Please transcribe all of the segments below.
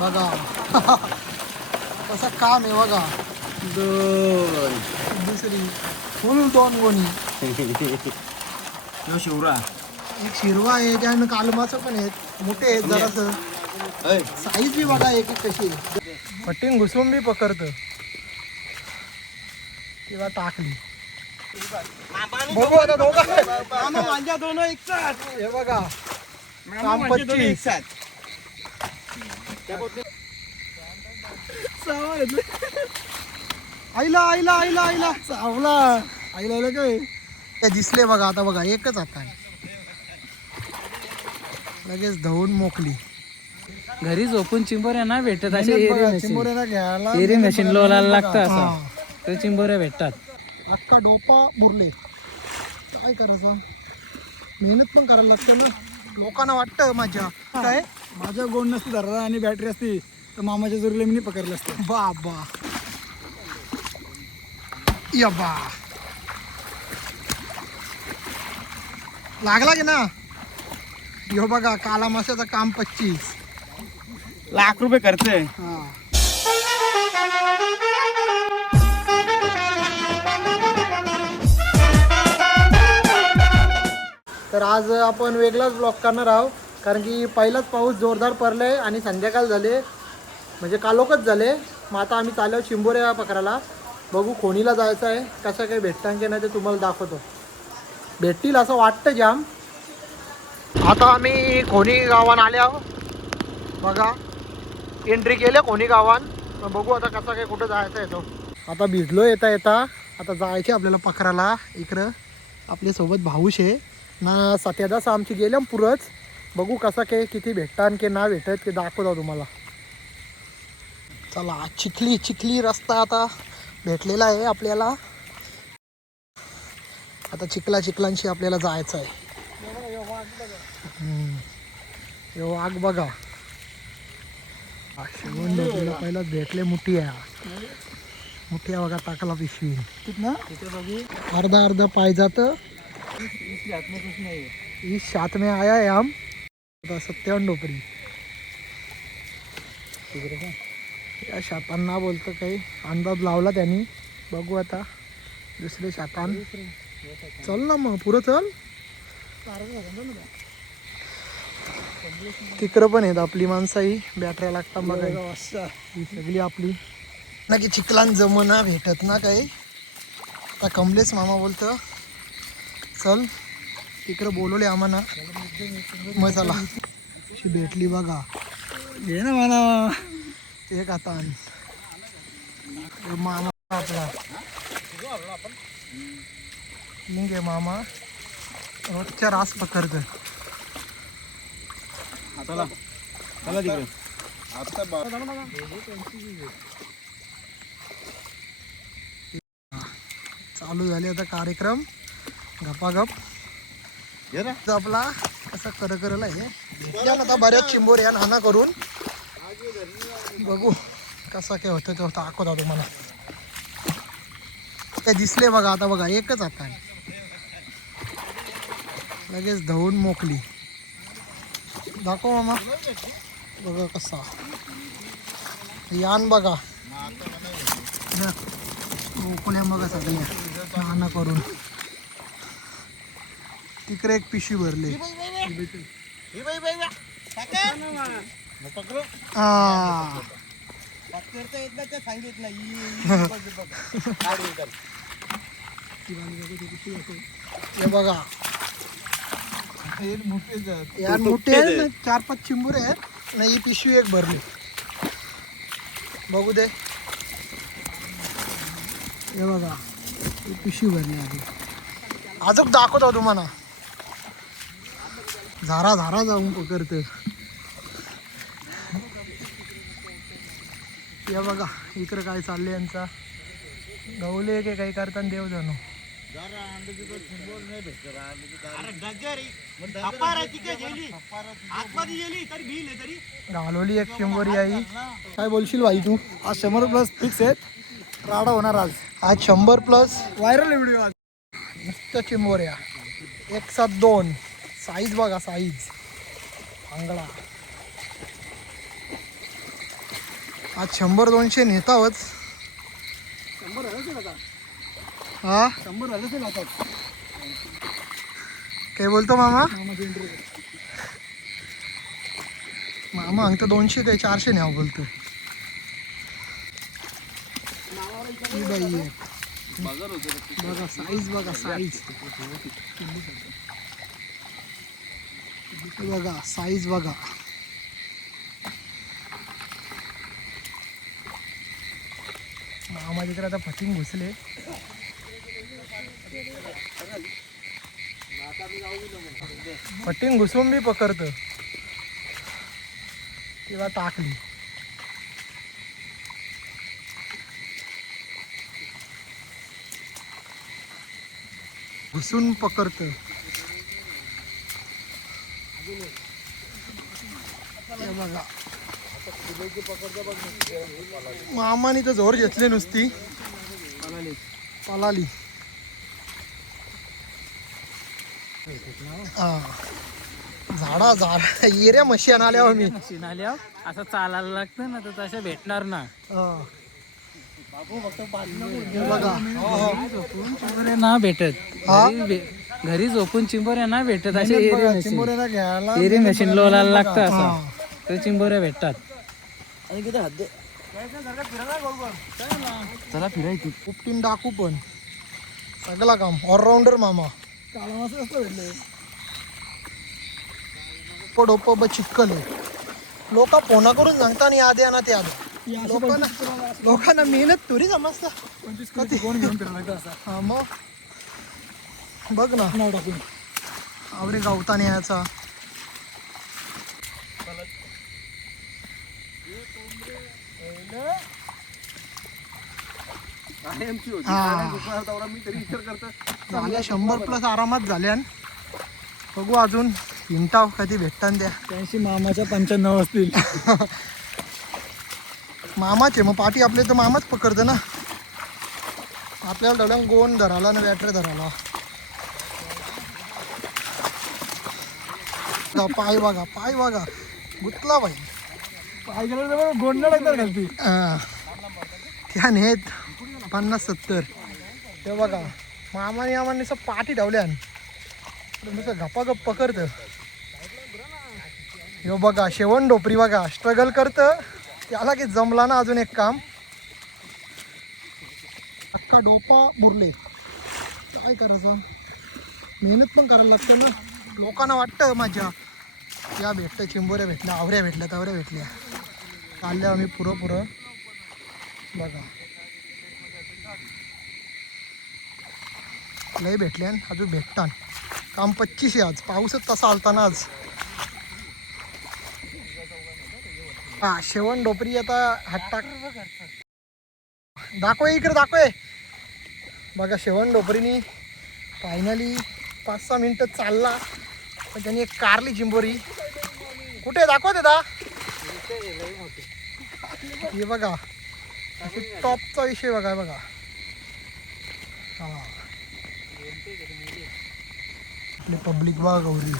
बघा कसं काम आहे बघा. दोन दुसरी फुल 2 गोणी. शिवरा एक शिरवा आहे त्यानं कालमाचं पण आहेत मोठे आहेत जरासं. साईज बी बघा एक एक कशी कटिंग घुसून बी पकडतं किंवा टाकली. बघू आता दोघं हे बघा काम 25. आईला आईला आईला आईला चावला आईला काय ते दिसले बघा. आता बघा एकच आता लगेच धवून मोकली. घरी झोपून चिंबोऱ्या ना भेटत असे चिंबोऱ्याला घ्यायला एरी मशीन लोलायला लागतं असं तर चिंबोऱ्या भेटतात. अख्खा डोपा बुरले काय करायचं. मेहनत पण करायला लागते ना. लोकांना वाटतं माझ्या काय माझ्या गोंड नसती धरला आणि बॅटरी असती तर मामाच्या जोरीला मी पकडलं असतं. बाबा या बा लागला की ना. यो बघा काला माशाचं काम 25 लाख रुपये खर्च आहे. तर आज आपण वेगळाच ब्लॉग करणार आहोत कारण की पहिलाच पाऊस जोरदार पडले आणि संध्याकाळ झाले म्हणजे कालोखच झाले. मग आता आम्ही चाललो चिंबोऱ्या पकडायला. बघू खोणीला जायचं आहे. कसं काही भेटतं की नाही ते तुम्हाला दाखवतो. भेटतील असं वाटतं जाम. आता आम्ही खोणी गावान आले आहो बघा. एंट्री केले खोणी गावान. बघू आता कसं काय कुठं जायचं आहे तो. आता भिजलो येता येता. आता जायचे आपल्याला पकडायला. इकडं आपल्यासोबत भाऊश आहे ना. 7-10 आमची गेल्या पुरंच. बघू कसं काय किती भेटतात की ना भेटत की दाखवतो तुम्हाला. चला चिखली रस्ता आता भेटलेला आहे आपल्याला. आता चिखलांशी आपल्याला जायचं आहे. हे वाघ बघा. पहिला भेटले मुठी आहे. मुठी बघा टाकला पिशवी. अर्धा पाय जात. इस साथ में आया है हम. 57 डोपरी या शातांना बोलतं काही अंदाज लावला त्यांनी. बघू आता दुसरे शातान. चल ना मग पुरं चल. तिकडं पण आहेत आपली माणसाही. बॅटऱ्या लागतात बघा ही सगळी आपली ना की चिखलान जमना भेटत ना काही. आता कमलेश मामा बोलतं चल तिकडं बोलवले आम्हाला. मग चला अशी भेटली बघा. घे ना मला एक आता मामा आपला निघे मामा रोजच्या रास पकडतं. चला तिकडे चालू झाले आता कार्यक्रम गपागप. आपला कसं करला आहे. भेटल्या ना आता बऱ्याच चिंबोऱ्या नाना करून. बघू कसा काय होतं ते दाखवता तुम्हाला. काय दिसले बघा. आता बघा एकच आता लगेच धवून मोकली. दाखव मामा बघा कसा यान बघा. मोकल्या बघा सगळ्या नाना करून. तिकडे एक पिशवी भरली. हे बघा यार मोठे 4-5 चिंबुरे आहेत ना. ही पिशवी एक भरली. बघू दे. हे बघा ही पिशवी भरली आधी. अजून दाखवतो तुम्हाला. झारा जाऊन पकडते. या बघा इकडं काय चाललंय यांचा. गवले की काही करताना देव जाणू. घालवली एक चिंबोरी आई. काय बोलशील भाई तू. आज 100+ फिक्स आहेत. राडा होणार आज. 100+ व्हायरल व्हिडिओ आज. नुसतं चिंबोऱ्या 1-7-2 साईज बघा. साईज आंगळा आज 100-200 नेतावच. 100 झालं आता. हा 100 झालं आता. काय बोलतो मामा? मामाची एंट्री. मामा अंक 200 काय 400 न्यावं बोलतो. ही बाई आहे. बघा साईज, बघा साईज, बघा साईज बघा. मामा तिकडे आता फटिंग घुसले. फटिंग घुसून बी पकडत किंवा टाकली. घुसून पकडत. हे बघा मामाने तर जोर घेतले नुसती पलाली. झाडा येऱ्या म्हशी आल्यावर मी आल्यावर असं चालायला लागतं ना तर तसं भेटणार ना. हे बघा चिंबोऱ्या ना भेटत. घरी झोपून चिंबोऱ्या ना भेटत. असे एरी चिंबोऱ्याला घ्यायला एरी मशीन लोलायला लागतं असं तर चिंबोऱ्या भेटतात. चला फिरायची. उपटीन डाकू पण सगळा काम ऑलराऊंडर मामा. काळा मासा असतं भेटले. डोप चिक्कल आहे. लोक फोना करून सांगता आणि आधी आणा ते आलं. लोकांना मेहनत थोडी समजता. 25 किलो कोण घेऊन फिरला लागतं असा. हा मग बघ ना नाव टाकून. आवरे गावताना याचा. झाल्या 100+ आरामात झाल्या. बघू अजून हिंटाव कधी भेटतात त्या. 80 मामाच्या 95 असतील. मामाचे मग पाठी आपले तर मामाच पकडतं ना. आपल्याला डबल्यान गोन धराला ना बॅटरी धराला. पाय बघा पाय बघा गुतला बाई. पाय गेलं तर गोंडा लागतात घालती. त्या नेत 50-70. ते बघा मामाने आम्हाला नुसतं पाठी ठेवल्यान नुसतं गपागप पकडतं. हे बघा शेवण ढोपरी बघा स्ट्रगल करतं. त्याला की जमला ना अजून एक काम. अख्खा डोपा मुरले. काय करायचा मेहनत पण करायला लागतं ना. लोकांना वाटतं माझ्या या भेटतं चिंबोऱ्या भेटल्या आवऱ्या भेटल्या तवऱ्या भेटल्या. चालल्या आम्ही पुरं बघा लय भेटल्या अजून भेटतात. काम 25 आहे आज. पाऊसच तसा आलता ना आज. हा शेवण डोपरी आता हात टाक दाखव इकडे दाखव. बघा शेवण डोपरीनी फायनली 5-6 मिनटं चालला पण त्यांनी एक कारली चिंबोरी. कुठे दाखव दादा. हे बघा टॉपचा विषय बघा बघा. हा आपले पब्लिक बघा गौरी.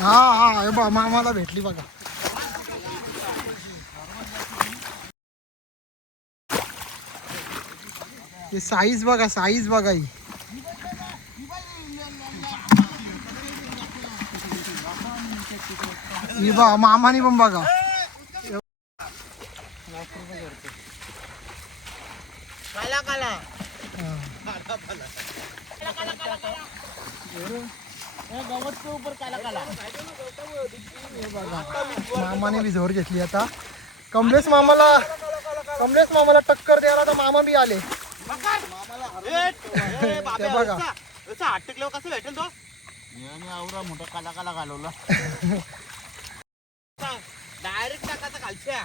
हा हे बघा मामाला भेटली बघा. हे साईज बघा साईज बघा. ही बघा मामानी पण बघा. मामाने बी जोर घेतली आता. कमलेश मामाला टक्कर द्यायला तर मामा बी आले. ते बघा कसं भेटेल तो आवरा मोठा काला काला घालवला. डायरेक्ट टाकाचा खालच्या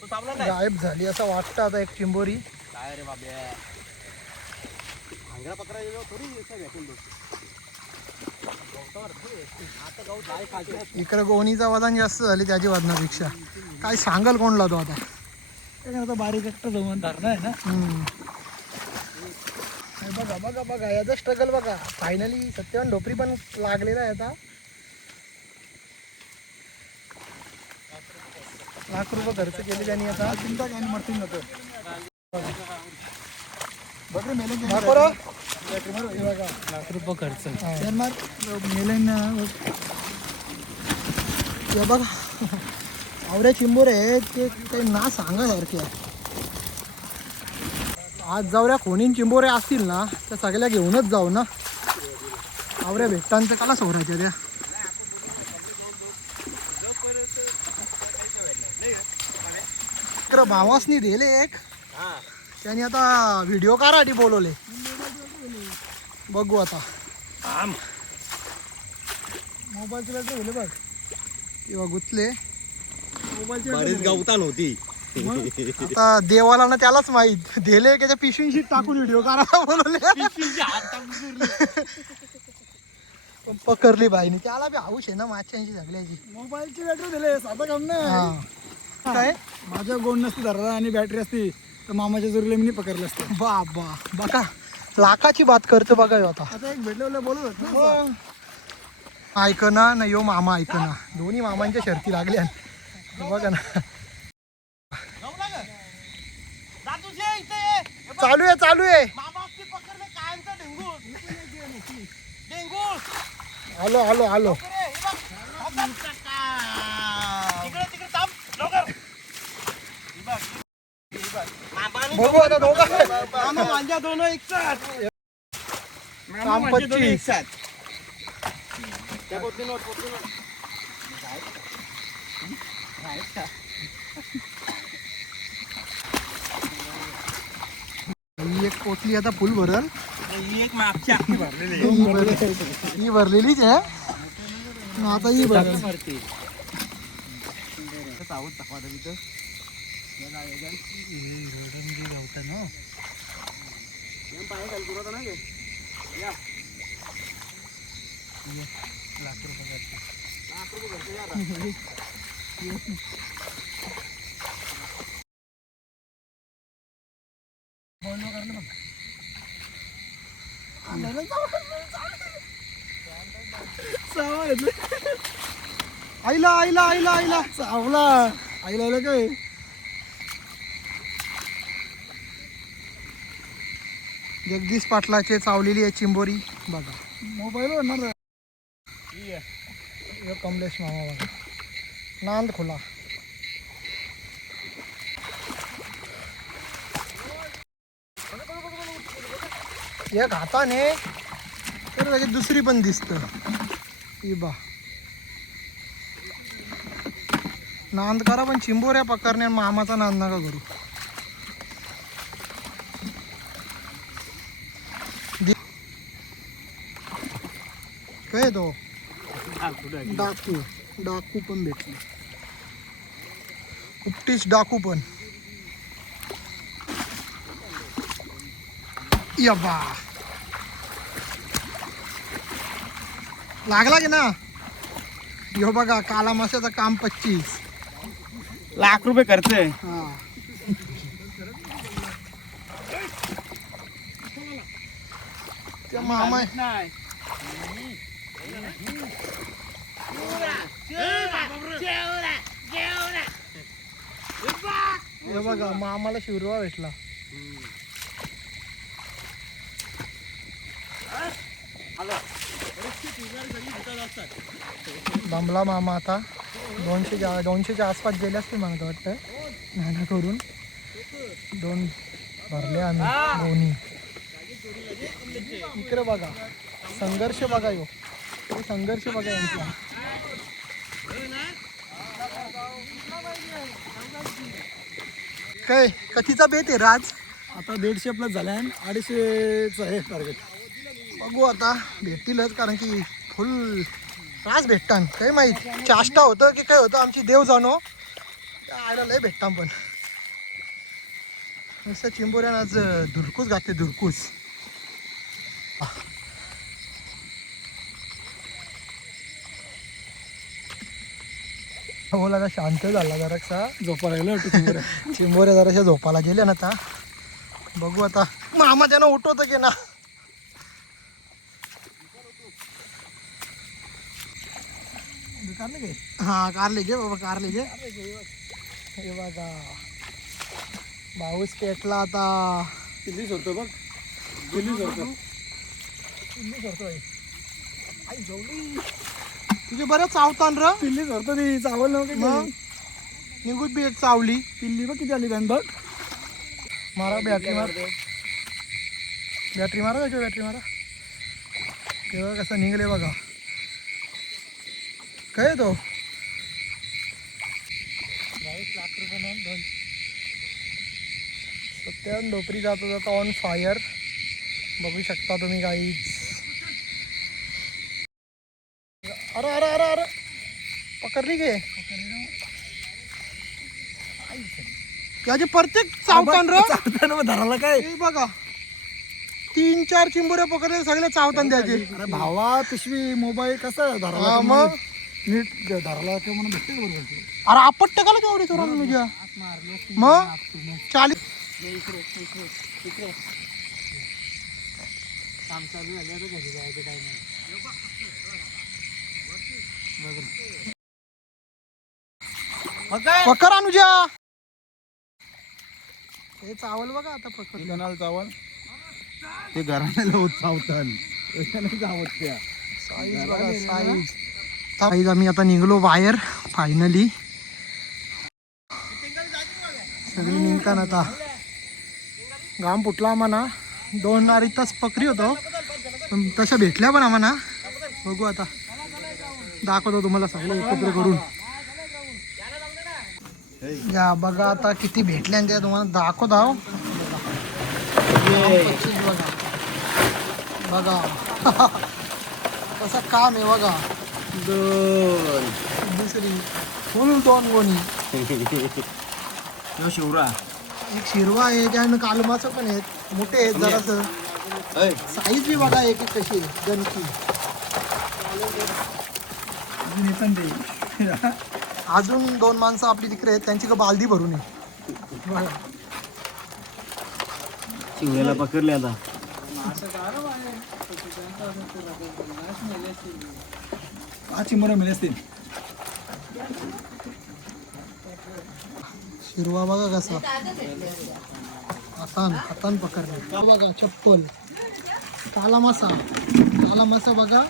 तो सापला नाही. गायब झाली असं वाटतं आता एक चिंबोरी. काय रे बाबे भांगरा पकडा गेलो थोडी भेटेल तो. इकडे गोणीचा वजन जास्त झाली त्याची वजनापेक्षा. काय सांगल कोणला तो आता. आता बारीक एकटं जमून धरणं आहे ना. बघा बघा बघा याचा स्ट्रगल बघा. फायनली सत्यवान ढोपरी पण लागलेला आहे आता. लाख रुपये खर्च केले त्यांनी आता. चिंता काय नाही मरतील नको. बघ रे मेले दाखव रे. लाख रुपये खर्च. मेले ना. हे बघा आवऱ्या चिंबोरे आहेत ते काही ना सांगासारखे आहे. आज जावऱ्या कोणीन चिंबोरे असतील ना त्या सगळ्या घेऊनच जाऊ ना. आवऱ्या भेटतांचं काला सोरायच्या त्या. तर भावासनी दिले एक त्याने आता व्हिडिओ काढासाठी बोलवले. बघू आता मोबाईलची बॅटरी गेले बघ. किंवा गुतले. मोबाईलची बरीच गवतान होती. आता देवाला ना त्यालाच माहित दिले की त्या पिशवीशी टाकून व्हिडिओ काढायला बोलवले. पण पकडली बाईने. त्याला बी हाऊस आहे ना माशांची सगळ्याची. मोबाईलची बॅटरी दिले साधं काम नाही. हा काय माझ्या गोंड नसती धरला आणि बॅटरी असती तर मामाच्या जोरीला मी पकडलं असतं. बाबा बघा लाखाची बात करतो बघा ह्यो आता. आता एक भेटलं बोलत होत ना. ऐकना ना यो मामा ऐकना. दोन्ही मामांच्या शर्ती लागल्या बघा ना. चालू आहे चालू आहे. आलो आलो आलो. बघू आता दोघं काम 25. ही एक पोटली आता फुल भरल. एक मागच्या ही भरलेलीच आहे. आता ही भरल. आईला आईला आईला आईला चावला आईला काय जगदीश पाटलाचे चावलेली आहे चिंबोरी बघा. मोबाईल होणार. हे कमलेश मामा बघा. नांद खोला. एक हाताने तर लगेच दुसरी पण दिसत. बा नांद करा पण चिंबोऱ्या पकडण्या मामाचा नांद नका करू. काय तो डाकू. डाकू पण भेटले. कुपटीच डाकू पण. यबा लागला की ना. यो बघा काला माशाचं काम 25 लाख रुपये खर्च आहे. हा त्या मामा हे बघा मामाला शिवरवा भेटला. दमला मामा आता. 200च्या आसपास गेले असतील मला वाटतं. नाना करून 2 भरले आम्ही दोन्ही. इकडे बघा संघर्ष बघा यो. संघर्ष बघा यांचा. काय कथीचा बेत आहे राज. आता 150 प्लस झाला आहे. 250चं आहे टार्गेट. बघू आता भेटतीलच कारण की फुल राज भेटतान. काही माहीत चाष्टा होतं की काय होतं आमची देव जाणो. आयला लय भेटतान पण नुसतं चिंबोऱ्यानं आज धुरकूस घातले धुरकूस. बोला शांत झाला जरासा. झोपायला गेलं वाटतं. चिंबोऱ्या जराशा झोपाला गेले ना आता. बघू आता मामा त्यानं उठवतं की ना. कारले घे. हा कारले घे बाबा कारले घे. हे बघा पाऊस पेटला आता. किल्ली सोडतो बघ, किल्ली सोडतो. तुझे बरं चावतान र. किल्ली सोडतो ती, चावल नव्हती मग निघूत बी एक चावली. किल्ली बघ किती आली बॅन बघ. मारा बॅटरी मार, बॅटरी मारा त्याच्यावर, बॅटरी मारा. तेव्हा कसं निघले बघा. काय तो सत्यान डोपरी जाता जाता ऑन फायर बघू शकता तुम्ही गाईज. अरे अरे अरे अरे पकडली गे याचे प्रत्येक चावतान र. चावताना मग धराला काय. हे बघा 3-4 चिंबुऱ्या पकडले सगळे चावतान द्यायचे. अरे भावा पिशवी मोबाईल कसं धराला हा, का मग म्हणून नीट धराला ते म्हणून भेटते बरोबर. अरे आपट टाकायला केवढे चोरांना तुझ्या मग 40 काम चालू झालं तर घरी जायचं काही नाही. पकड अनुजा. हे चावल बघा आता पकड. कणाल चावल ते घराण्याला चावतात गावात त्या. साईज बघा साईज. साईज आम्ही आता निघलो बाहेर फायनली. सगळी निघताना आता घाम फुटला आम्हाला. 2-2.5 तास पकरी होतो पण तशा भेटल्या पण आम्हाला. बघू आता दाखवतो तुम्हाला सगळं एकत्र करून. या बघा आता किती भेटल्या त्या तुम्हाला दाखवत आहो. बघा बघा कसं काम आहे बघा. 2 दुसरी फुल 2 गोणी. शिवरा एक शिरवा आहे त्यानं कालमाचं पण आहेत मोठे आहेत जरासं. साईज बी बघा एक एक कशी आहे गणकी. अजून 2 माणसं आपली तिकडे आहेत त्यांची का बालदी भरून आहे बघा. शिवऱ्याला पकडले आता. हा चिंबोऱ्या मिळेल असतील. शिरवा बघा कसा हातान पकडले. बघा चप्पल काला मासा बघा.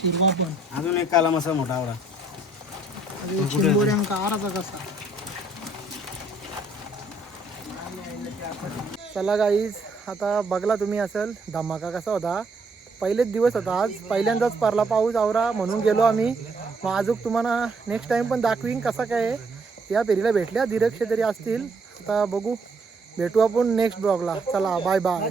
शिरवा पण अजून एक काला मसा मोठा आवरा. चिंबोऱ्यांका आराचा कसा. चला गाईज आता बघला तुम्ही असेल धमाका कसा होता. पहिलेच दिवस होता आज. पहिल्यांदाच पडला पाऊस आवरा म्हणून गेलो आम्ही. मग अजून तुम्हाला नेक्स्ट टाइम पण दाखवीन कसा काय आहे. या फेरीला भेटल्या दीरक्षे तरी असतील. आता बघू भेटू आपण नेक्स्ट ब्लॉगला. चला बाय बाय.